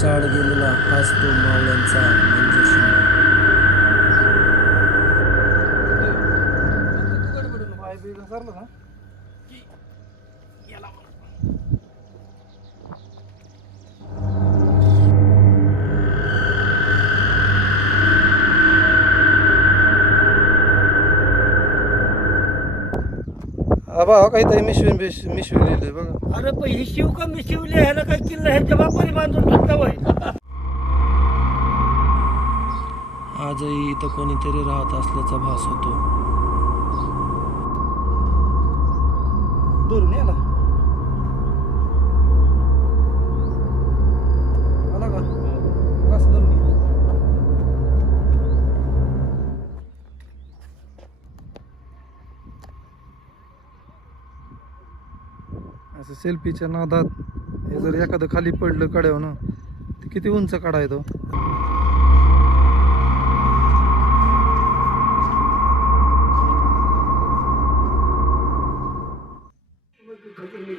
जंगलाच्या आड गेलेला हाच तो मावळ्यांचा मांजरशिंगा. आबा काहीतरी मिशवी लिहिलंय बघा. अरे पण ही शिव का मी शिवले ह्याला काय किल्ला ह्याच्या बापाने बांधून ठेवला वय. आजही इथं कोणीतरी राहत असल्याचा भास होतो. दुरून याला आला का कसं धरून ये. असं सेल्फीच्या नादात हे जर एखादं खाली पडलं कड्यावर ना ते किती उंच काढा आहे तो.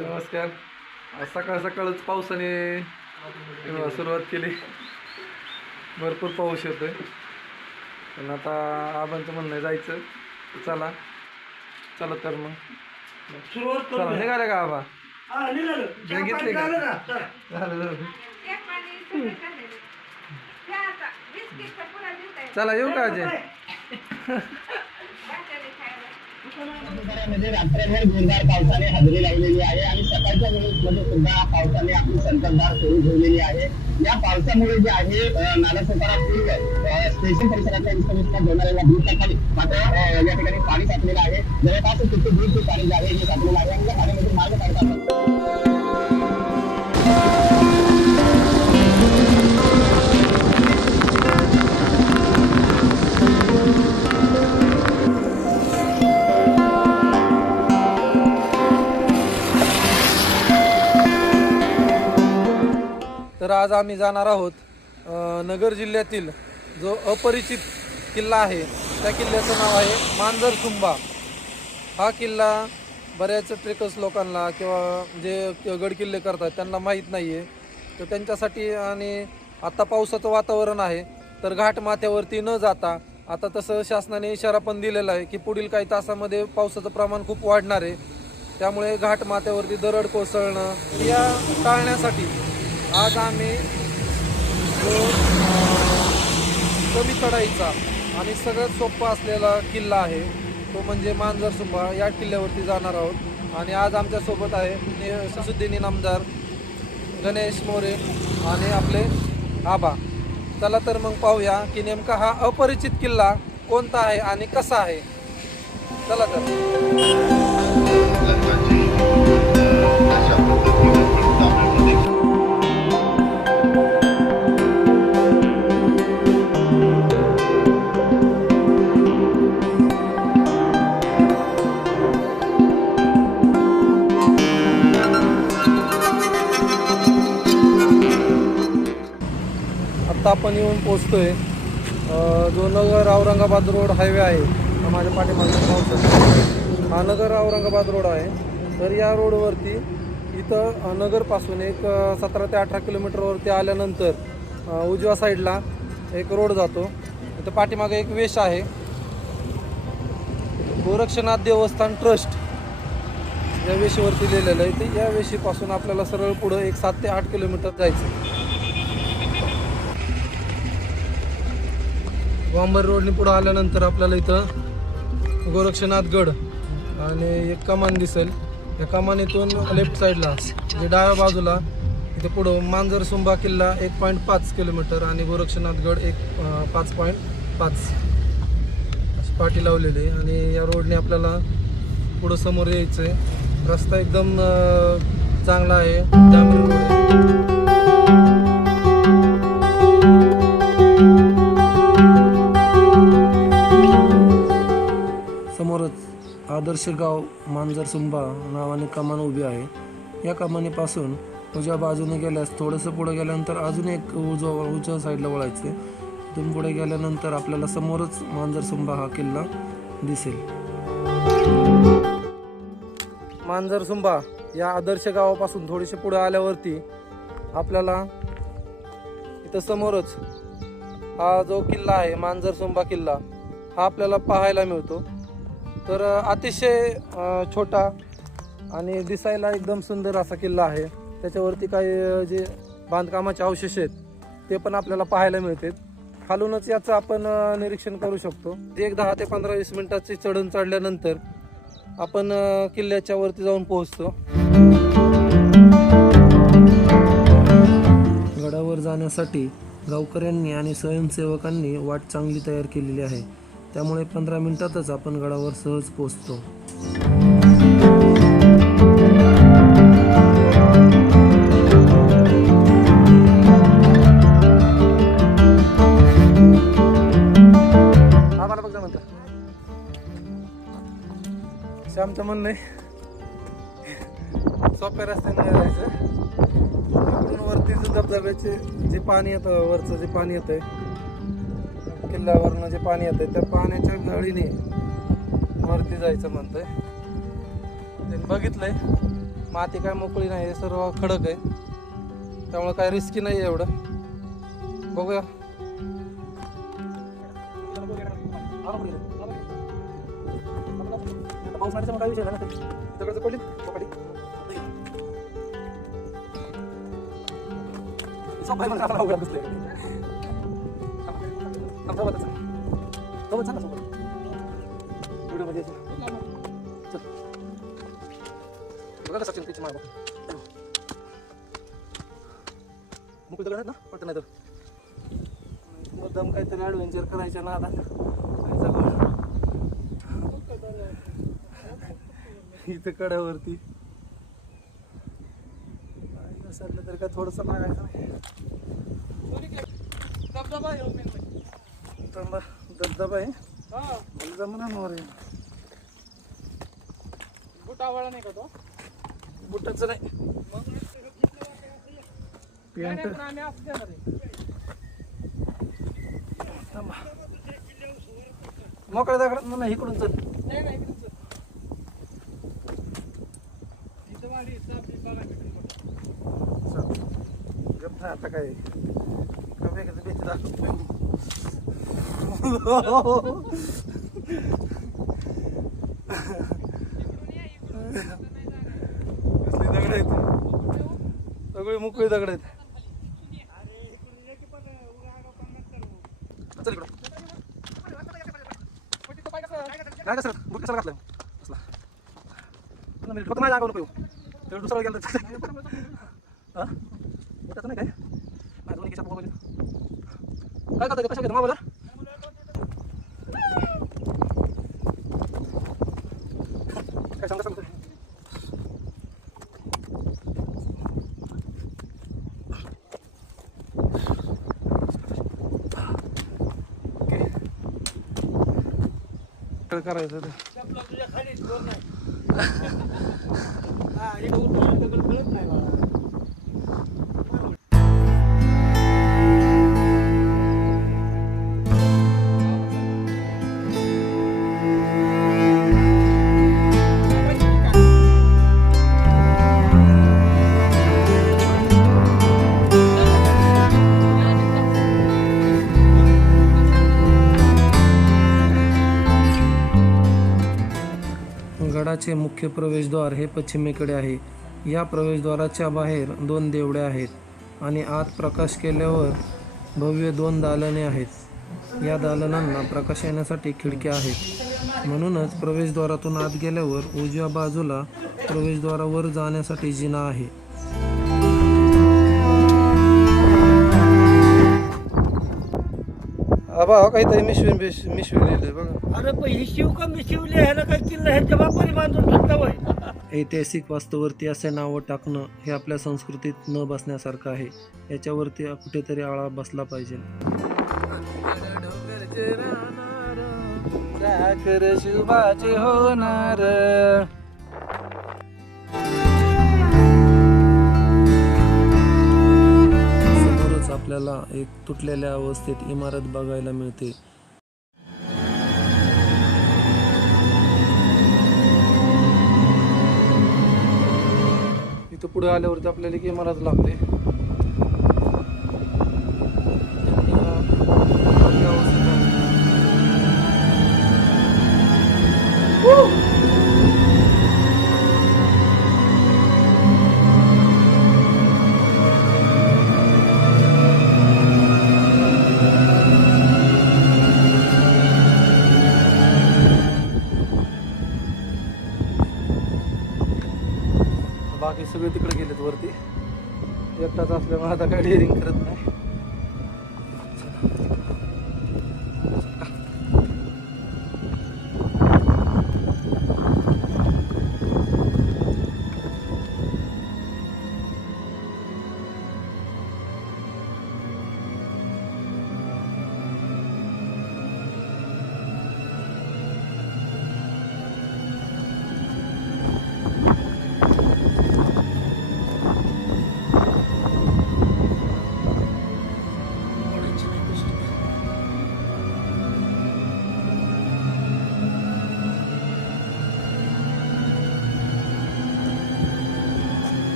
नमस्कार. आज सकाळ सकाळच पावसाने सुरुवात केली. भरपूर पाऊस येतोय पण आता आबांचं म्हणणं आहे जायचं. चला चला तर मग सुरुवात चला निघाले का आबा. हा निघालं. चहा घेतले पाणी का? झालं ना? चला. झालं. चला येऊ का अजय. मध्ये रात्रभर जोरदार पावसाने हजेरी लावलेली आहे आणि सकाळच्या वेळेमध्ये सुद्धा पावसाने आपली संततधार सुरू ठेवलेली आहे. या पावसामुळे जे आहे नालासोपारा पूर्व स्टेशन परिसरातल्या विस्तारित दोनाऱ्याला दूरखाली मात्र या ठिकाणी पाणी साचलेलं आहे. जवळपास किती दूर ते पाणी जे आहे हे साचलेलं आहे आणि या पाण्यामध्ये मार्ग काढतात. तर आज आम्ही जाणार आहोत नगर जिल्ह्यातील जो अपरिचित किल्ला आहे त्या किल्ल्याचं नाव आहे मांजरसुंबा. हा किल्ला बऱ्याच ट्रेकर्स लोकांना किंवा जे गडकिल्ले करतात त्यांना माहीत नाही आहे. तर त्यांच्यासाठी आणि आत्ता पावसाचं वातावरण आहे तर घाट माथ्यावरती न जाता आता तसं शासनाने इशारा पण दिलेला आहे की पुढील काही तासामध्ये पावसाचं प्रमाण खूप वाढणार आहे. त्यामुळे घाट माथ्यावरती दरड कोसळणं या टाळण्यासाठी आज आम्ही जो कमी चढाईचा आणि सगळ्यात सोपा असलेला किल्ला आहे तो म्हणजे मांजरसुंबा या किल्ल्यावरती जाणार आहोत. आणि आज आमच्यासोबत आहे ससुद्दीन इनामदार, गणेश मोरे आणि आपले आबा. चला तर मग पाहूया की नेमका हा अपरिचित किल्ला कोणता आहे आणि कसा आहे. चला तर. आता आपण येऊन पोचतोय जो नगर औरंगाबाद रोड हायवे आहे. माझ्या पाठीमागे हा नगर औरंगाबाद रोड आहे. तर या रोडवरती इथं नगरपासून एक 17 ते 18 किलोमीटरवरती आल्यानंतर उजव्या साईडला एक रोड जातो. इथं पाठीमागे एक वेश आहे गोरक्षनाथ देवस्थान ट्रस्ट या वेशीवरती लिहिलेलं आहे. ते या वेशीपासून आपल्याला सरळ पुढं एक 7 ते 8 किलोमीटर जायचं. वांबर रोडने पुढं आल्यानंतर आपल्याला इथं गोरक्षनाथ गड आणि एक कमान दिसेल. या कमानीतून लेफ्ट साईडला म्हणजे डाव्या बाजूला इथे पुढं मांजरसुंबा किल्ला 1.5 किलोमीटर आणि गोरक्षनाथ गड 5.5 अशी पाटी लावलेली आहे. आणि या रोडने आपल्याला पुढं समोर यायचं आहे. रस्ता एकदम चांगला आहे. त्यामुळे समोरच आदर्श गाव मांजरसुंबा नावाने कमान उभी आहे. या कमानीपासून उजव्या बाजूने गेल्यास थोडंसं पुढे गेल्यानंतर अजून एक उजव्या साईडला वळायचं. तिथून पुढे गेल्यानंतर आपल्याला समोरच मांजरसुंबा हा किल्ला दिसेल. मांजरसुंबा या आदर्श गावापासून थोडेसे पुढे आल्यावरती आपल्याला इथं समोरच हा जो किल्ला आहे मांजरसुंबा किल्ला हा आपल्याला पाहायला मिळतो. तर अतिशय छोटा आणि दिसायला एकदम सुंदर असा किल्ला आहे. त्याच्यावरती काही जे बांधकामाचे अवशेष आहेत ते पण आपल्याला पाहायला मिळतात. खालूनच याचं आपण निरीक्षण करू शकतो. एक 10 ते 15-20 मिनिटाची चढण चढल्यानंतर आपण किल्ल्याच्या वरती जाऊन पोहोचतो. गडावर जाण्यासाठी गावकऱ्यांनी आणि स्वयंसेवकांनी वाट चांगली तयार केलेली आहे. त्यामुळे 15 मिनिटातच आपण गडावर सहज पोहोचतो. आम्हाला बघा म्हणतात श्यामचं म्हणणं आहे सोप्या रस्त्याने जायचं. इकडून वरती जो धबधब्याचे जे पाणी येतं, वरचं जे पाणी येतंय किल्ल्यावरनं जे पाणी येतंय त्या पाण्याच्या गळीने वरती जायचं म्हणतंय. त्यांनी बघितलंय माती काय मोकळी नाही, सर्व खडक आहे, त्यामुळे काय रिस्की नाही एवढं. बघूया. पाऊस मारायचा मग काय विषय नाही ना, दगडाचं पडली पकडी सोपाय मग आपला उघडा बसले सोबत सांगा सोबत व्हिडिओमध्ये चल बघा कसं चिंतेची मार मुकुट दगड आहेत ना, पडत नाही तर मुद्दाम काहीतरी ॲडव्हेंचर करायच्या ना आता इथं कड्यावरती सरलं तर काय थोडंसं लागायचं नाही. धबधबा आहे जमणार बुट आवडला नाही का तो? बुटाचं नाही मोकळ्या दगडात नाही इकडून चल. आता काय कमी भीती दाखवतो. कसली दगड आहेत, सगळी मोकळी दगड आहेत. चल इकडं नाही का सर बुट कशाला घातलं असला फक्त माझ्या अंगावर नको येऊ तेवढं दुसरा गेलं हा बुटाचं नाही काय माझ्या दोन्ही खिशात मोबाईल काय करता कशा घेतो मोबाईल काय सांगा सांगतो. करायचं तुझ्या खाली दोन नाही कळत नाही मला. गडाचे मुख्य प्रवेशद्वार हे पश्चिमेकडे आहे. या प्रवेशद्वाराच्या बाहेर 2 देवड्या आहेत आणि आत प्रकाश केल्यावर भव्य 2 दालने आहेत. या दालनांना प्रकाश येण्यासाठी खिडक्या आहेत. म्हणूनच प्रवेशद्वारातून आत गेल्यावर उजव्या बाजूला प्रवेशद्वारावर जाण्यासाठी जिना आहे. आबा काहीतरी मिशवी लिहिलंय बघा. अरे पण ही शिव का मी शिवले ह्याला काय किल्ला ह्याच्या बापाने बांधून ठेवता वय. ऐतिहासिक वास्तूवरती असे नावं टाकणं हे आपल्या संस्कृतीत न बसण्यासारखं आहे. याच्यावरती कुठेतरी आळा बसला पाहिजे. शुभाचे होणार समोरच आपल्याला एक तुटलेल्या अवस्थेत इमारत बघायला मिळते. इथं पुढे आल्यावरती आपल्याला एक इमारत लागते. सगळे तिकडे गेलेत वरती. एकटाच असल्यामुळे आता काय डेअरिंग करत नाही.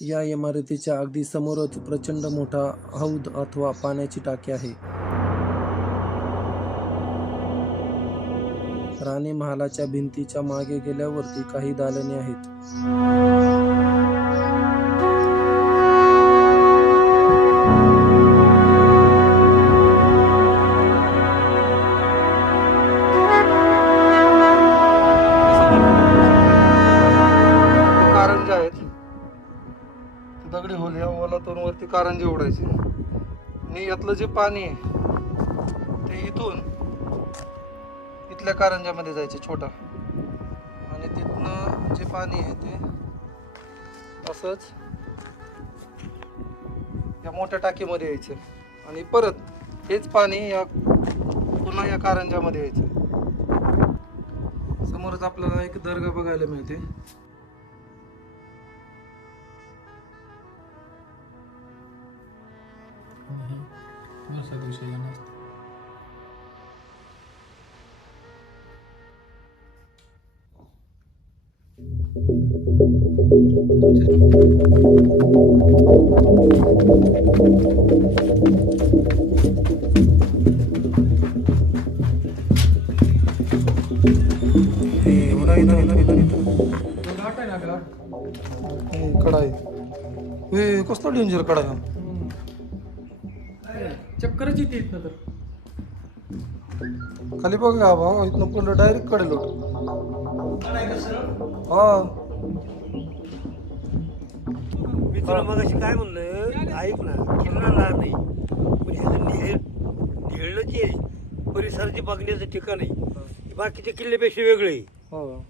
या इमारतीच्या अगदी समोरच प्रचंड मोठा हौद अथवा पाण्याची टाकी आहे. राणी महालाच्या भिंतीच्या मागे गेल्यावरती काही दालने आहेत. कारंजे आहेत, दगडी होल या ओलातून वरती कारंजे उडायचे. आणि यातलं जे पाणी आहे ते इथून इथल्या कारंजामध्ये जायचे छोटा, आणि तिथनं जे पाणी आहे ते असंच या मोठ्या टाकीमध्ये यायचं, आणि परत हेच पाणी या पुन्हा या कारंजामध्ये यायचं. समोरच आपल्याला एक दर्गा बघायला मिळते. कढाई हे कसला डेंजर कढाई चक्करच येते इथनं तर. खाली बघा भाऊ, इथनं पुढलं डायरेक्ट कडेल हा. मी तुला मगाशी काय म्हणलं, ऐक ना, किल्ला लहान नाही पण ह्याचं निहेळलं जे परिसराचे बघण्याचं ठिकाण आहे बाकीच्या किल्ल्यापेक्षा वेगळे आहे. हो.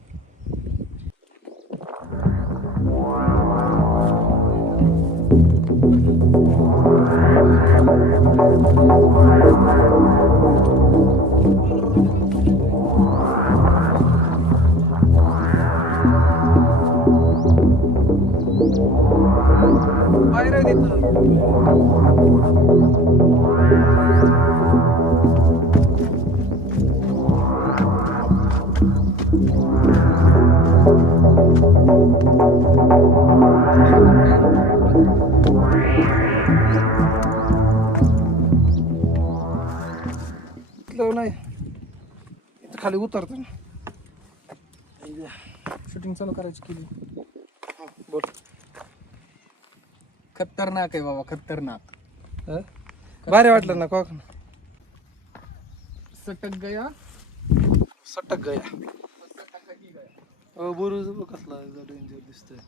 पायऱ्या आहेत इथं. इथलं नाही, इथं खाली उतरतो ना. शूटिंग चालू करायची केली. बोल. खतरनाक आहे बाबा, खतरनाक. भारी वाटलं ना कोकण. सटक गया. सटक गया. बुरुज कसला डेंजर दिसतोय.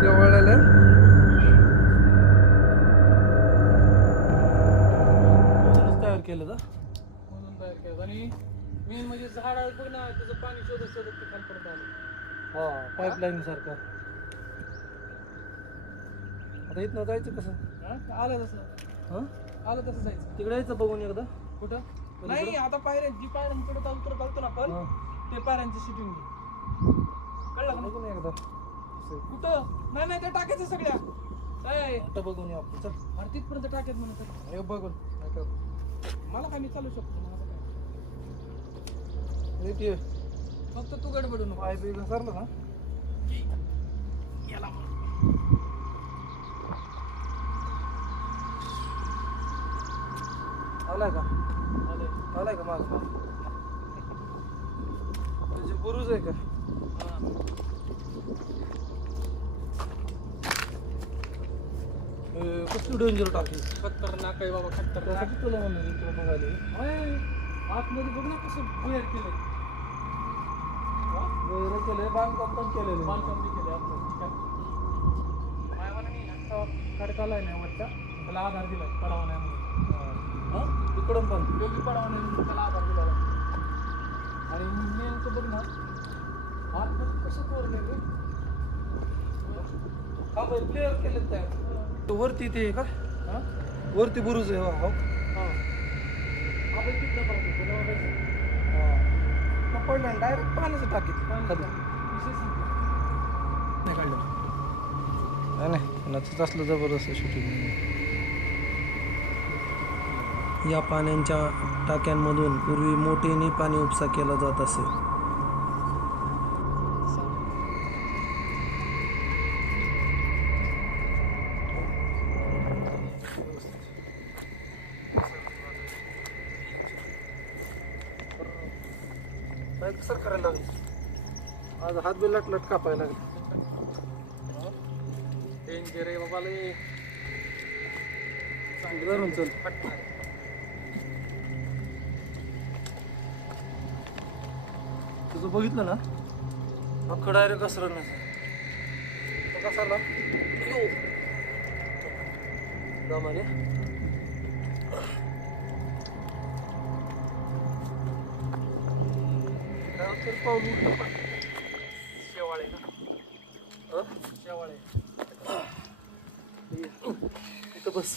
शेवाळ्याला तयार केलं का? म्हणून तयार केलं. आणि मेन म्हणजे झाड बघ ना, त्याचं पाणी शोधत शोधत ते खालपर्यंत आलं. हा, पाईपलाईन सारखं. आता इथनं जायचं कसं? आलं तसं. हं? आलं तसं जायचं. तिकडे यायचं बघून एकदा. कुठं? नाही, आता पायऱ्या जी पायऱ्यांकडे उतरत चालतो ना आपण, ते पायऱ्यांची शूटिंग घे. कळलं का? बघून एकदा. कुठं? नाही नाही, त्या टाकायचं सगळ्या. काय आता बघून या आपण. चल. अरे तिथपर्यंत टाकायचं म्हणत. हे बघून. मला काय, मी चालू शकतो. माझं काय, इथे फक्त तू गडबडू नको. पाय बी घसरलं ना. याला आलाय का? आलंय. आलाय का माझं? त्याची बुरुज आहे का? हा. कसली डेंजर टाकी खतरनाक आहे बाबा, खतरनाक. त्यासाठी तुला म्हणलं तुला बघायला आतमध्ये बघ ना कसं बाहेर केलंय. वगैरे केलंय, बांधकाम पण केलेलं बांधकाम बी केलंय आतमध्ये. ठीक आहे. मायवाला नाही ना, असा खडका आलाय ना वरचा, त्याला आधार दिलाय पडावा नाही म्हणून. इकडून पण योग्य पडावा नाही म्हणून त्याला आधार दिला. आणि नेमकं बघ ना आतमध्ये कसं कोरलंय रे. हा बाई क्लिअर केलेत त्या वरती ते का हा? वरती बुरुज आहे हो हा. आपण तिकडं पडतो, तुला बघायचं. पडलं डायरेक्ट पाण्याचं टाकीत खाली. विशेष नाही काढलं. नाही नाचत असलं जबरदस्त शूटिंग. या पाण्याच्या टाक्यांमधून पूर्वी मोठेने पाणी उपसा केला जात असे. काय कसं करायला लागलं आज हात बी लटलट कापायला लागले. डेंजर आहे बाबा लय. धरून चल. तुझं बघितलं ना अख्खं डायरेक्ट कसं कसाला दमाने पाऊल शेवाळे ना, शेवाळे. इथं बस.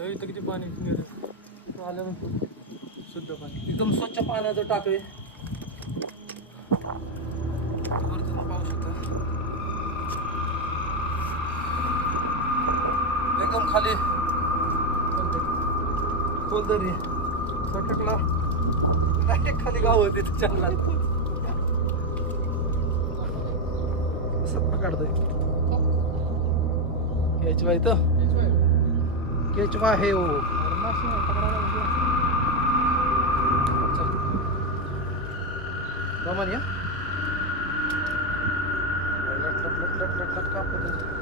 इथं किती पाणी निघतं. आल्यानंतर शुद्ध पाणी. एकदम स्वच्छ पाण्याचं टाक आहे. वरती तुम्ही पाहू शकता एकदम खाली खोलदरी सटकला डायरेक्ट खाली गाव होते जंगलात. कसं पकडतोय केचवा इथं केचवा आहे हो. रमण या लट लट लट लट लट लट कापत आहे.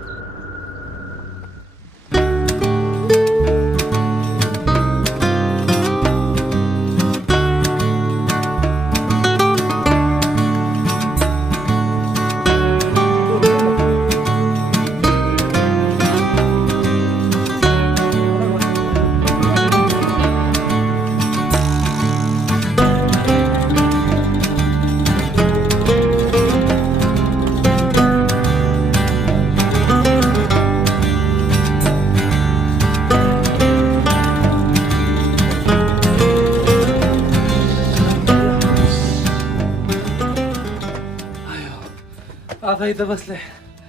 आता इथं बसले.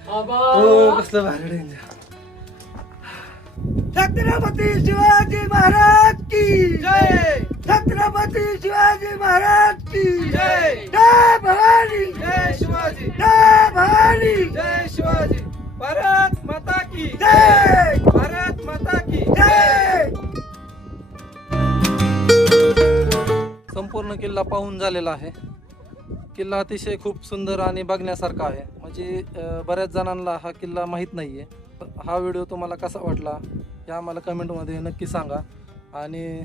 हो कसलं भारी डेंजर. छत्रपती शिवाजी महाराज की जय. छत्रपती शिवाजी महाराज की जय. जय भवानी जय शिवाजी. जय भवानी जय शिवाजी. भारत माता की जय भारत माता की जय. संपूर्ण किल्ला पाहून झालेला आहे. किल्ला अतिशय खूप सुंदर आणि बघण्यासारखा आहे. म्हणजे बऱ्याच जणांना हा किल्ला माहीत नाही आहे. हा व्हिडिओ तुम्हाला कसा वाटला हे आम्हाला कमेंटमध्ये नक्की सांगा. आणि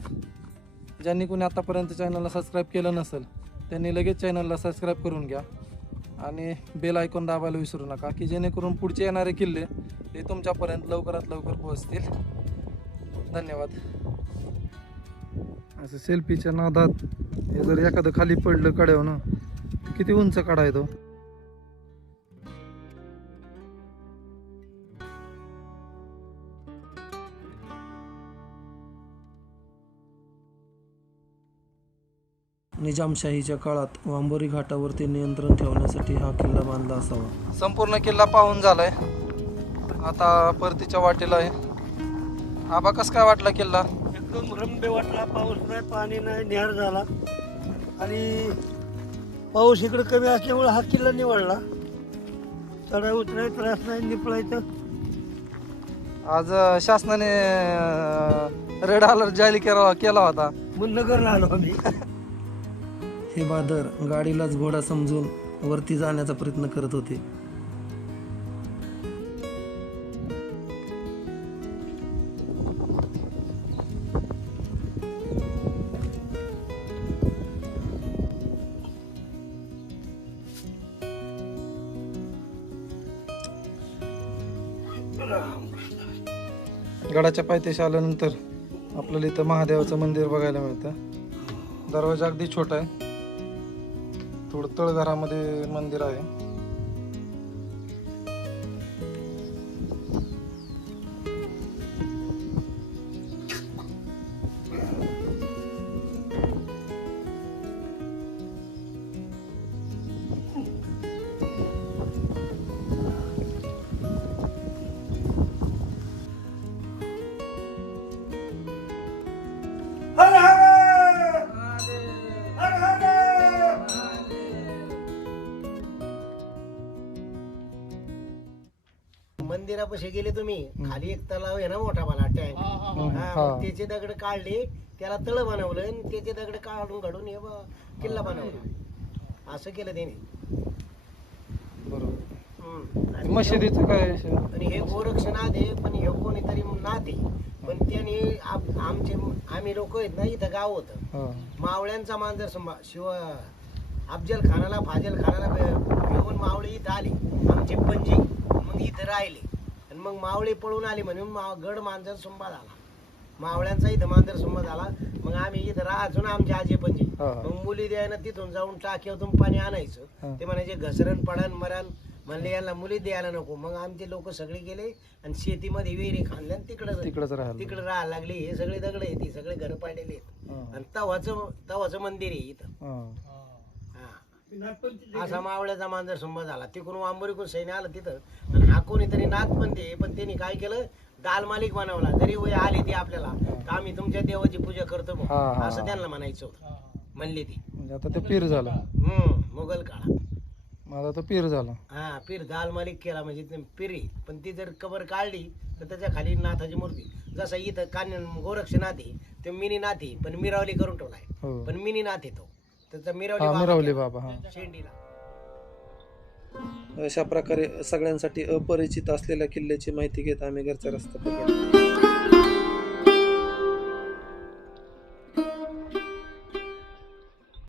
ज्यांनी कोणी आतापर्यंत चॅनलला सबस्क्राईब केलं नसेल त्यांनी लगेच चॅनलला सबस्क्राईब करून घ्या आणि बेल आयकॉन दाबायला विसरू नका की जेणेकरून पुढचे येणारे किल्ले हे तुमच्यापर्यंत लवकरात लवकर पोहोचतील. धन्यवाद. असं सेल्फीच्या नादात हे जर एखादं खाली पडलं कड्यावर ना किती उंच काढा आहे तो. निजामशाहीच्या काळात वांबोरी घाटावरती नियंत्रण ठेवण्यासाठी हा किल्ला बांधला असावा. संपूर्ण किल्ला पाहून झालाय. आता परतीच्या वाटेला आहे. आबा कसं काय वाटला किल्ला? एकदम रम्य वाटला. पाऊस नाही, पाणी नाही, निहार झाला. आणि पाऊस इकडे कमी असल्यामुळे हा किल्ला निवडला. चढाई उतराय त्रास नाही, निपळायचं. आज शासनाने रेड अलर्ट जारी केला होता. मग नगरला आलो आम्ही. हे बादर गाडीलाच घोडा समजून वरती जाण्याचा प्रयत्न करत होते. गडाच्या पायथ्याशी आल्यानंतर आपल्याला इथं महादेवाचं मंदिर बघायला मिळतं. दरवाजा अगदी छोटा आहे, थोडं तळघरामध्ये मंदिर आहे. मंदिरापाशी गेले तुम्ही, खाली एक तलाव आहे ना मोठा मला टँक, मग त्याचे दगड काढले, त्याला तळ बनवलं आणि त्याचे दगड काढून काढून हे किल्ला बनवला. असं केलं त्याने. बरोबर. आणि मशिदीचं काय विषय? आणि हे गोरक्षनाथ आहे, पण हे कोणीतरी नाथ आहे, पण त्याने आम्ही लोक आहेत ना, इथं गाव होतं मावळ्यांचा मांजर संभा शिव अफजल खानाला फाजल खानाला घेऊन मावळे इथं आले आमचे पणजी, मग इथं राहिले आणि मग मावळे पळून आले म्हणून गड मांजर सुंबा झाला. मावळ्यांचा इथं मांजर सुंबा झाला. मग आम्ही इथं राहायचो ना आमचे आजे पणजी, मग मुली द्यायला तिथून जाऊन टाक्यातून पाणी आणायचं. ते म्हणायचे घसरण पडण मरण, म्हणले यांना मुली द्यायला नको. मग आमचे लोक सगळे गेले आणि शेतीमध्ये विहिरी खांदल्या तिकडं राहायला लागले. हे सगळे दगड आहेत, हे सगळे घर पाडलेले आहेत आणि तवाचं मंदिर आहे इथं. असा मावळ्याचा मांजर संभा झाला. तिकडून वांबोरीकडून सैन्य आलं तिथं आणि हा कोणीतरी नाथ म्हणते, पण त्यांनी काय केलं, दाल मालिक बनवला. जरी वय आली ती आपल्याला तर आम्ही तुमच्या देवाची पूजा करतो असं त्यांना म्हणायचं होतं. म्हणले ती. आता ते पीर झाला मुघल काळात. माझा तो पीर झाला. हा पीर दाल मालिक केला म्हणजे पिरी. पण ती जर कबर काढली तर त्याच्या खाली नाथाची मूर्ती. जसा इथं कान गोरक्षनाथ आहे ते मिनी नाथ आहे, पण मिरावली करून ठेवलाय. पण मिनी नाथ येतो त्याचा मिरावली बाबा. शेंडीला. अशा प्रकारे सगळ्यांसाठी अपरिचित असलेल्या किल्ल्याची माहिती घेत आम्ही घरचा रस्ता पकडला.